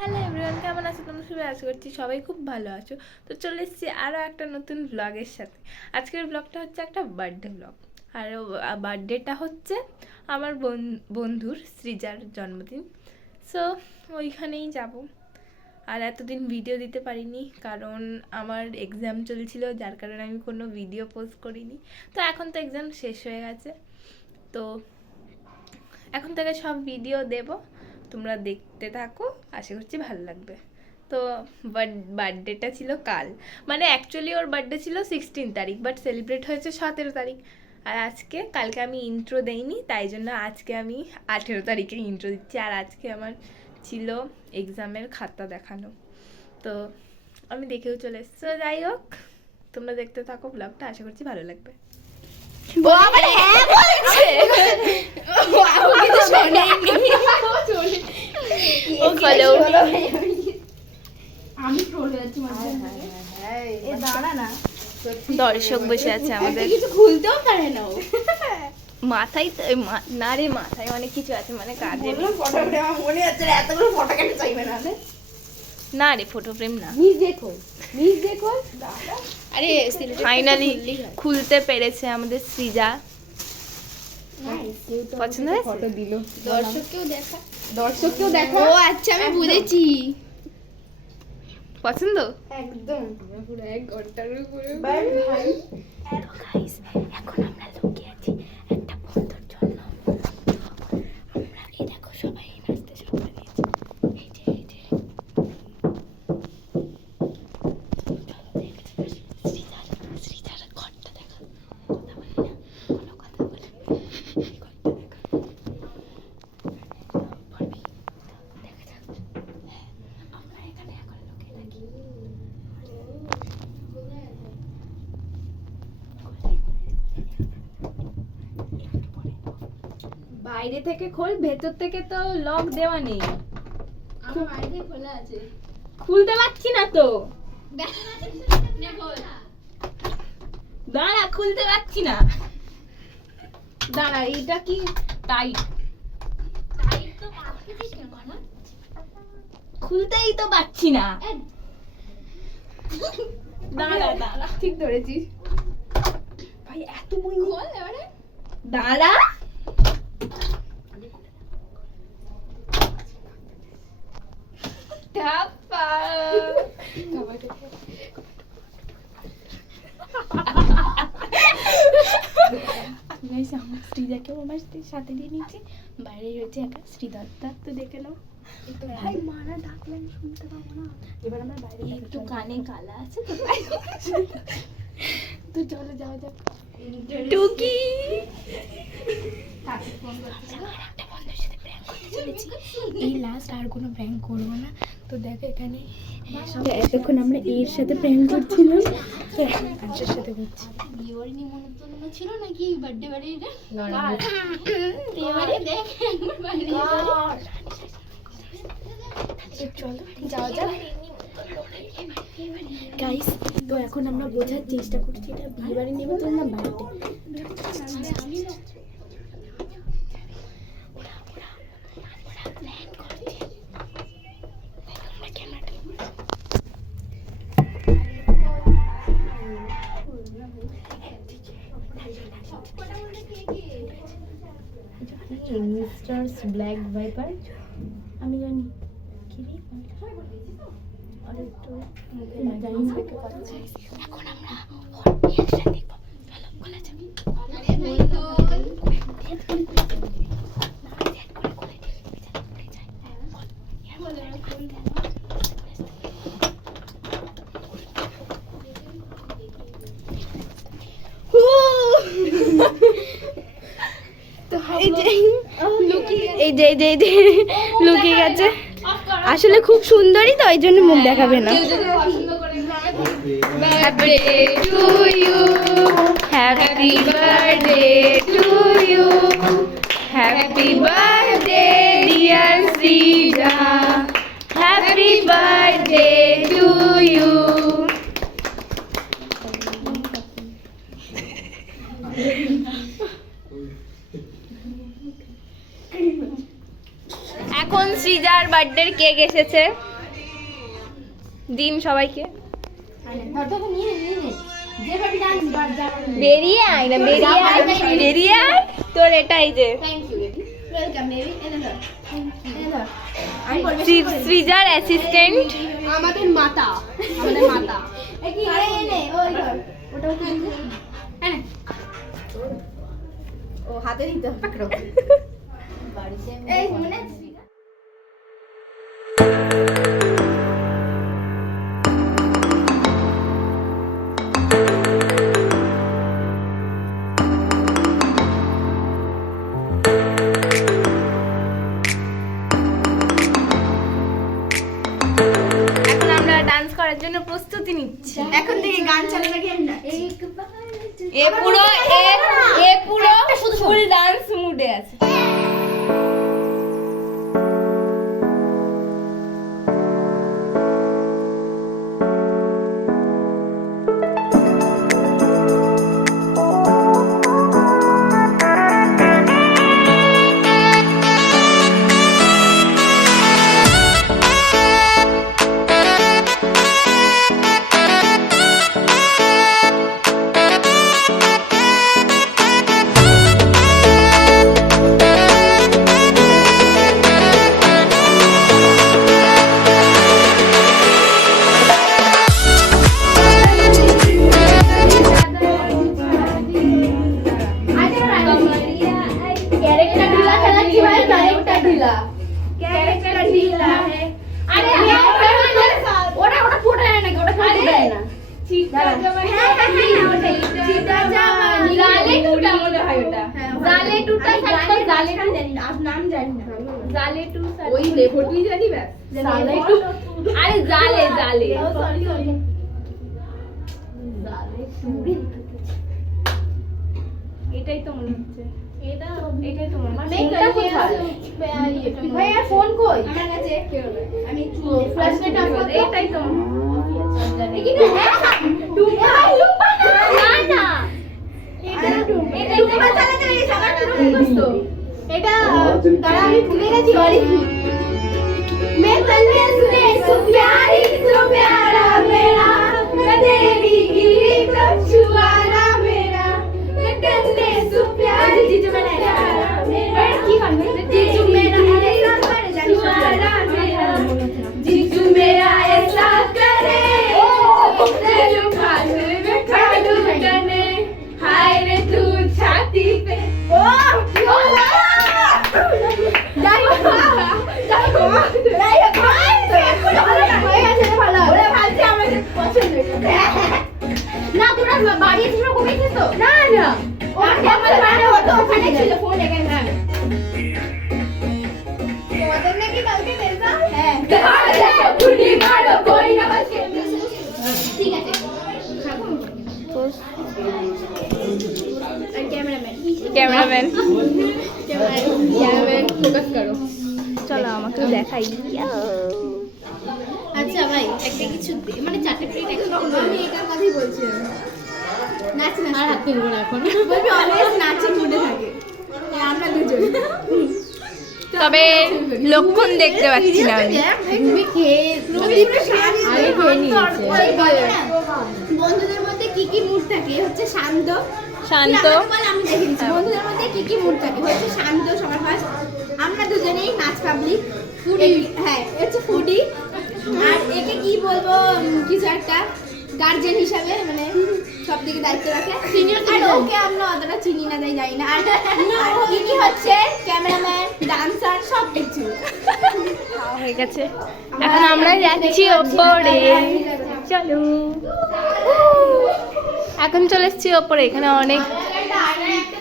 Hello everyone, কেমন আছো তোমরা সবাই? আশা করছি সবাই খুব ভালো আছো। তো চলে এসেছি আরও একটা নতুন ব্লগের সাথে। আজকের ব্লগটা হচ্ছে একটা বার্থডে ব্লগ। আর বার্থডেটা হচ্ছে আমার বন্ধুর সৃজার জন্মদিন। সো ওইখানেই যাব। আর এতদিন ভিডিও দিতে পারিনি কারণ আমার এক্সাম চলছিল, যার কারণে আমি কোনো ভিডিও পোস্ট করিনি। তো এখন তো এক্সাম শেষ হয়ে গেছে, তো এখন থেকে সব ভিডিও দেব, তোমরা দেখতে থাকো, আশা করছি ভালো লাগবে। তো বার্থডেটা ছিল কাল, মানে অ্যাকচুয়ালি ওর বার্থডে ছিল 16 তারিখ, বাট সেলিব্রেট হয়েছে 17 তারিখ। আর কালকে আমি ইন্ট্রো দেইনি, তাই জন্য আজকে আমি 18 তারিখে ইন্ট্রো দিচ্ছি। আর আজকে আমার ছিল এক্সামের খাতা দেখানো, তো আমি দেখেও চলে এসেছি। যাই হোক, তোমরা দেখতে থাকো ব্লগটা, আশা করছি ভালো লাগবে। ও আবার হ্যাঁ বলছে, ও কিছু শোনেনি। ও হ্যালো, আমি ট্রোল হয়ে যাচ্ছি মাঝে মাঝে। এ দাঁড়া না, দর্শক বসে আছে আমাদের, কিছু খুলতেও পারে না ও। মাথায় না রে, মাথায় অনেক কিছু আছে, মানে কাজে ফটো ফ্রেম মনে হচ্ছে এতগুলো ফটো কেন চাইবে না রে? না রে, ফটো ফ্রেম না। নিজ দেখো আরে ফাইনালি খুলতে পেরেছে আমাদের সৃজা। পছন্দ হয়েছে? ফটো দিল, দর্শককেও দেখা। ও আচ্ছা, আমি বুঝেছি। পছন্দ একদম পুরো 1 ঘন্টার উপরে। ভাই তো গাইস, এখন আমরা লুকিয়ে আছি একটা বন্ধুর জন্য। আমরা এই দেখো সবাই নাচতে শুরু করে দিয়েছি। এই যে সৃজার ঘরটা দেখা, কথা বলি না, কোনো কথা বলি না। এই ঘরটা দেখা, পড়বি দেখা যাক। আমরা এখানে এখন লুকিয়ে থাকি। বাইরে থেকে খোল, ভেতর থেকে তো লক দেওয়া নেই। আমার বাইরে খোলা আছে, খুলতে পারছি না তো, দাঁড়া, খুলতে পারছি না, দাঁড়া। এটা কি টাইট? খুলতেই তো পারছি না, দাঁড়া। ঠিক ধরেছিস ভাই, এত বই খোল এবারে। দাঁড়া। ধাপ্পা। গাইস, আমরা শ্রীজাকেও আমার সাথে দিয়ে নিচ্ছি। বাইরে রয়েছে একা শ্রীদত্তা, তো দেখে নাও। ভাই মারা ডাকলে আমি শুনতে পাবো না। এবার আমরা বাইরে একটু কানে কালা আছে তো, তো চলো যাওয়া যাক। টুকি এই লাস্ট আর কোনো প্র্যাঙ্ক করবো না। তো দেখো এখানে এতক্ষণ আমরা এর সাথে প্র্যাঙ্ক করছিলাম, তো এখন কাঞ্চের সাথে করছি। বিয়ে বাড়ি নিমন্ত্রণ ছিল নাকি বার্থডে বাড়ি? এবারে দেখ একবার বাইরে চলো যাওয়া যাক গাইস। তো এখন আমরা বোঝার চেষ্টা করছি এটা বিয়ে বাড়ি নিমন্ত্রণ না বার্থডে। মিস্টার্স ব্ল্যাক ভাইপার, আমি জানি কি রে, আর একটু এখন আমরা রিঅ্যাকশন দেখব। চলো খোলা যাবে। এই যে লুকিয়ে গেছে। আসলে খুব সুন্দরী, তো এই জন্য মুখ দেখাবে না। Happy to you, happy birthday to you, happy birthday dear Srija, happy birthday to you. এখন সৃজার বার্থডের কেক এসেছে। দিন সবাইকে। ধর তো নিয়ে নে যেভাবে ডান্স বেরিয়ে আয় না, বেরিয়ে আয় তোর এটাই যে thank you baby welcome baby এনে ধর আমি বলবো সৃজার অ্যাসিস্ট্যান্ট। আমাদের মাতা কি এনে ওই ধর ওটাও কি এনে ও হাতে দিতে পাকড়ো এই মনে এখন আমরা ডান্স করার জন্য প্রস্তুতি নিচ্ছি। এখন থেকে গান চালাবে কেন না এ পুরো ফুল ডান্স মুডে আছে। এটাই তো মনে হচ্ছে, এটাই তো মনে হচ্ছে। ভাইয়া ফোন কই আমার কাছে আমি ফ্ল্যাশ লাইট অফ করতে এটাই তো এটা তারা আমি ভুলে গেছি অরিজিন मैं तन्ने सुने सो प्यारी सो प्यारा मेरा मैं तेरी गिरी तो छुआरा मेरा मैं तन्ने सो प्यारी जीजू मेरा मेरा की करने जीजू मेरा ऐसा कर छुआरा मेरा जीजू मेरा ऐसा करे तेरे खाने में खाडू डने हाय रे तू छाती पे ओ না তোরা বাড়িয়েছিস না কমেছিস তো না না ওখানে মানে হতো ওখানে ছিল ফোন এখানে হ্যাঁ তোমাদের নাকি কালকে রেজা হ্যাঁ গুলি মারো কই না বাসে ঠিক আছে ক্যামেরাম্যান ফোকাস করো চলো আমাকে দেখাই। আচ্ছা ভাই একটা কিছু মানে চারটে প্লেট একটা আমি এটার কথাই বলছি নাচ না আর হাত তুলবো না এখন বলবি অলওয়েজ নাচের মুডে থাকে আমরা দুজন তবে লক্ষণ দেখতে পাচ্ছি না আমি। তুমি খেয়ে আগে খেয়ে নিয়েছে বন্ধুদের মধ্যে কি কি মুড থাকে হচ্ছে শান্ত শান্ত আমি দেখে দিচ্ছি বন্ধুদের মধ্যে কি কি মুড থাকে হচ্ছে শান্ত সবার ফার্স্ট আমরা দুজনেই নাচ পাবলিক ফুডি হ্যাঁ হচ্ছে ফুডি আর একে কি বলবো কিছু একটা গার্জেন হিসাবে মানে সব দিকে দায়িত্ব রাখে সিনিয়র আর ওকে আমরা অতটা চিনি না তাই জানি না আর ইনি হচ্ছে ক্যামেরাম্যান ডান্সার সব কিছু হয়ে গেছে। এখন আমরা যাচ্ছি ওপরে, চলো। এখন চলে এসেছি ওপরে, এখানে অনেক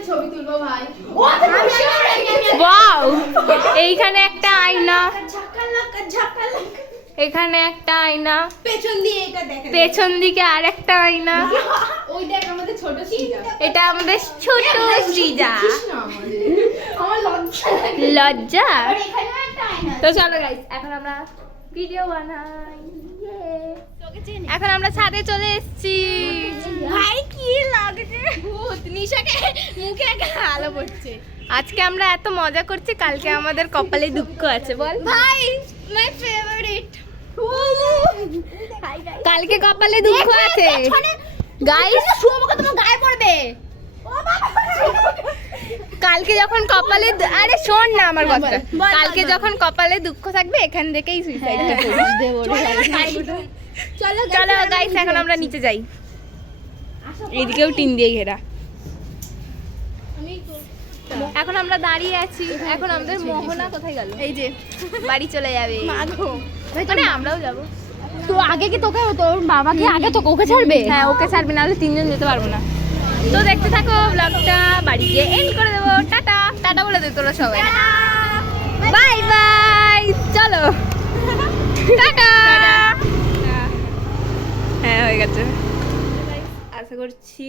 ছবি তুলবো ভাই ওয়াও, এইখানে একটা আয়না, ঝাকালাকা এখানে একটা আয়না, পেছন দিয়ে এটা দেখেন পেছন দিকে আরেকটা আয়না। ওই দেখ আমাদের ছোট সৃজা এটা আমাদের ছোট সৃজা। আমার লজ্জা লাগে লজ্জা। আর এখানেও একটা আয়না তো চলো গাইস, এখন আমরা ভিডিও বানাই। এখন আমরা ছাদে চলে এসেছি। ভাই কি লাগছে, ভূত নিশাকে মুখে একটা আলো পড়ছে। আজকে আমরা এত মজা করছি, কালকে আমাদের কপালে দুঃখ আছে। বল ভাই, মাই ফেভারিট। কালকে কপালে দুঃখ আছে গাইস, শুভকে তোমার গায়ে পড়বে। কালকে যখন কপালে আরে শোন না আমার কথা, কালকে যখন কপালে দুঃখ থাকবে এখান থেকেই সুইসাইডটা করিস। চলো চলো গাইস এখন আমরা নিচে যাই, এইদিকেও টিন দিয়ে ঘেরা। এখন আমরা দাঁড়িয়ে আছি, এখন আমাদের মোহনা কোথায় গেল? এই যে বাড়ি চলে যাবে, মানে আমরাও যাবো। তো আগে কি তোকে তোর বাবাকে আগে তোকে ওকে ছাড়বে? হ্যাঁ ওকে ছাড়বে, নাহলে তিনজন যেতে পারবো না। তো দেখতে থাকো ব্লগটা, বাড়ি গিয়ে এন্ড করে দেবো। টাটা টাটা বলে দে তোরা সবাই, বাই বাই, চলো টাটা। হ্যাঁ হয়ে গেছে। আশা করছি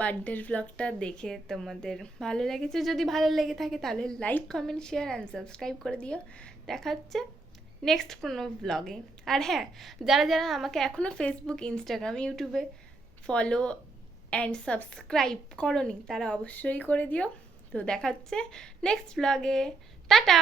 বার্থডের ব্লগটা দেখে তোমাদের ভালো লেগেছে। যদি ভালো লেগে থাকে তাহলে like comment share and subscribe করে দিও। দেখা হচ্ছে নেক্সট কোনো ব্লগে। আর হ্যাঁ, যারা যারা আমাকে এখনও ফেসবুক, ইনস্টাগ্রাম, ইউটিউবে ফলো অ্যান্ড সাবস্ক্রাইব করোনি তারা অবশ্যই করে দিও। তো দেখা হচ্ছে নেক্সট ব্লগে, টাটা।